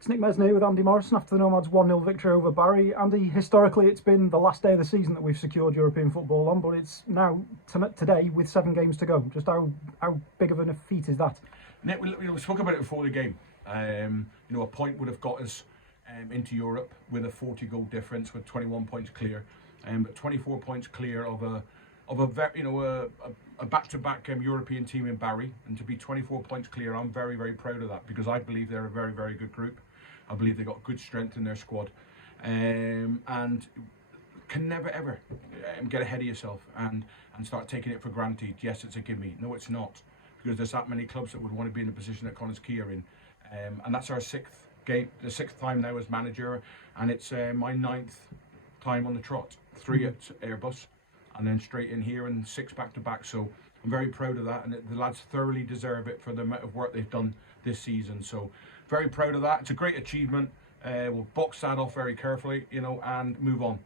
It's Nik Mesney with Andy Morrison after the Nomads 1-0 victory over Barry. Andy, historically it's been the last day of the season that we've secured European football on, but it's now today with 7 games to go. Just how big of a feat is that? Nick, we spoke about it before the game. A point would have got us into Europe with a 40-goal difference, with 21 points clear, but 24 points clear of a back-to-back European team in Barry, and to be 24 points clear, I'm very, very proud of that, because I believe they're a very, very good group. I believe they've got good strength in their squad, and can never ever get ahead of yourself and start taking it for granted. Yes, it's a gimme. No, it's not, because there's that many clubs that would want to be in the position that Connah's Quay are in, and that's our 6th game, the 6th time now as manager, and it's my 9th time on the trot. 3 at Airbus, and then straight in here, and 6 back to back. So I'm very proud of that, and the lads thoroughly deserve it for the amount of work they've done this season. So very proud of that. It's a great achievement. We'll box that off very carefully, and move on,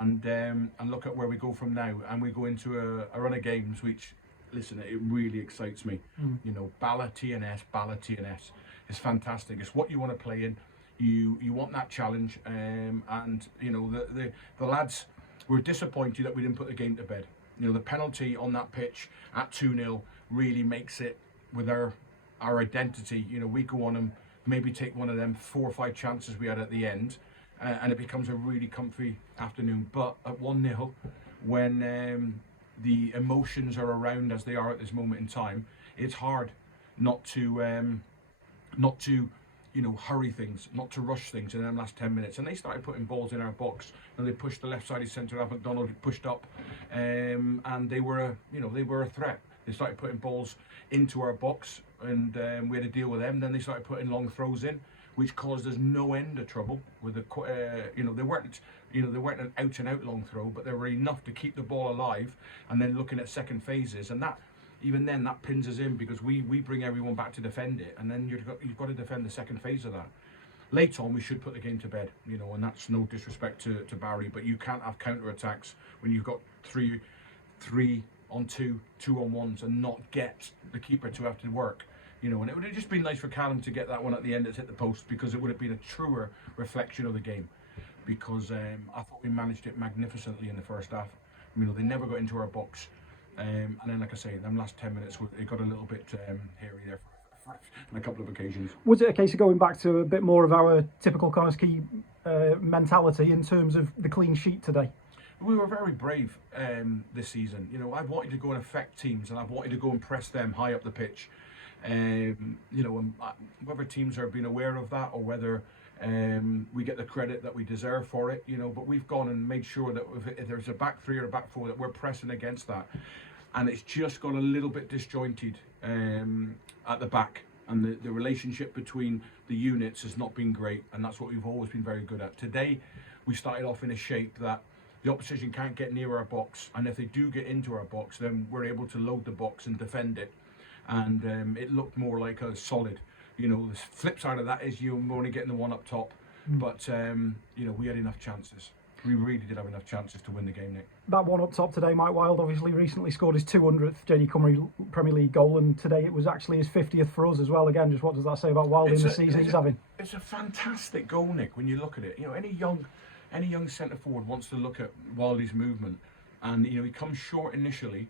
and look at where we go from now. And we go into a run of games which, listen, it really excites me. Bala TNS, Bala TNS. It's fantastic. It's what you want to play in. You want that challenge, and the lads were disappointed that we didn't put the game to bed. The penalty on that pitch at 2-0 really makes it with our identity. We go on and maybe take one of them 4 or 5 chances we had at the end, and it becomes a really comfy afternoon. But at 1-0, when the emotions are around as they are at this moment in time, it's hard not to hurry things, not to rush things in them last 10 minutes. And they started putting balls in our box, and they pushed the left-sided centre half. McDonald pushed up, and they were a threat. They started putting balls into our box, and we had to deal with them. Then they started putting long throws in, which caused us no end of trouble. With they weren't an out-and-out long throw, but they were enough to keep the ball alive. And then looking at second phases, and that. Even then, that pins us in, because we bring everyone back to defend it, and then you've got to defend the second phase of that. Late on, we should put the game to bed, and that's no disrespect to Barry, but you can't have counter-attacks when you've got 3 on 2, 2 on 1s, and not get the keeper to have to work. And it would have just been nice for Callum to get that one at the end that's hit the post, because it would have been a truer reflection of the game. Because I thought we managed it magnificently in the first half. They never got into our box. And then, like I say, them last 10 minutes, it got a little bit hairy there on a couple of occasions. Was it a case of going back to a bit more of our typical Connah's Quay mentality in terms of the clean sheet today? We were very brave this season. I've wanted to go and affect teams, and I've wanted to go and press them high up the pitch. And whether teams are being aware of that, or whether we get the credit that we deserve for it, but we've gone and made sure that if there's a back 3 or a back 4, that we're pressing against that. And it's just got a little bit disjointed at the back, and the relationship between the units has not been great, and that's what we've always been very good at. Today, we started off in a shape that the opposition can't get near our box, and if they do get into our box, then we're able to load the box and defend it. And it looked more like a solid. The flip side of that is you're only getting the one up top, but we had enough chances. We really did have enough chances to win the game, Nick. That one up top today, Mike Wilde obviously recently scored his 200th JD Cymru Premier League goal, and today it was actually his 50th for us as well. Again, just what does that say about Wilde in the season he's having? It's a fantastic goal, Nick, when you look at it. Any young centre forward wants to look at Wilde's movement, and he comes short initially,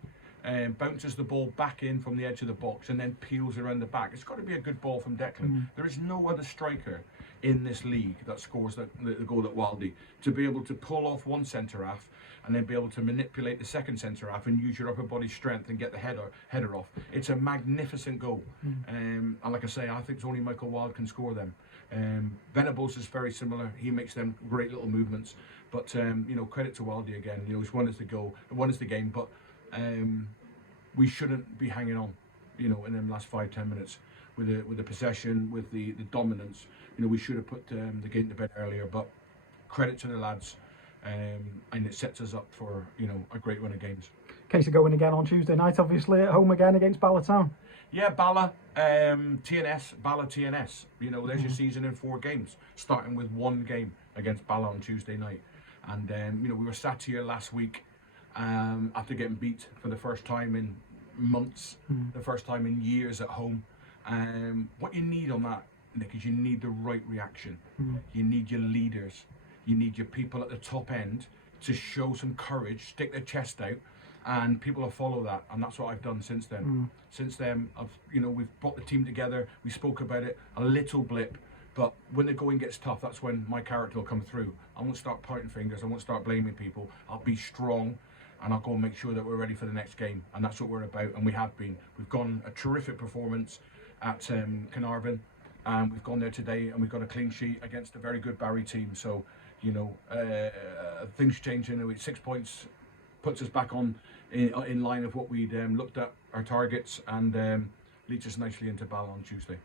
bounces the ball back in from the edge of the box, and then peels around the back. It's got to be a good ball from Declan. There is no other striker in this league that scores the goal at Wildy, to be able to pull off one centre half and then be able to manipulate the second centre half and use your upper body strength and get the header off. It's a magnificent goal. And like I say, I think it's only Michael Wilde can score them. Venables is very similar. He makes them great little movements. But credit to Wildy again. He's won us the goal, won us the game. But we shouldn't be hanging on, in them last 5-10 minutes with the possession, with the dominance. We should have put the game to bed earlier. But credit to the lads, and it sets us up for a great run of games. Case of going again on Tuesday night, obviously at home again against Bala Town. Yeah, Bala, TNS, Bala TNS. There's your season in 4 games, starting with 1 game against Bala on Tuesday night. And we were sat here last week after getting beat for the first time in months, the first time in years at home. What you need on that Nick, is you need the right reaction. You need your leaders. You need your people at the top end to show some courage, stick their chest out, and people will follow that. And that's what I've done since then. Since then, we've brought the team together. We spoke about it, a little blip, but when the going gets tough, that's when my character will come through. I won't start pointing fingers. I won't start blaming people. I'll be strong, and I'll go and make sure that we're ready for the next game. And that's what we're about, and we have been. We've gone a terrific performance at Carnarvon, and we've gone there today, and we've got a clean sheet against a very good Barry team. So, things changing. 6 points puts us back on in line of what we'd looked at our targets, and leads us nicely into Ball on Tuesday.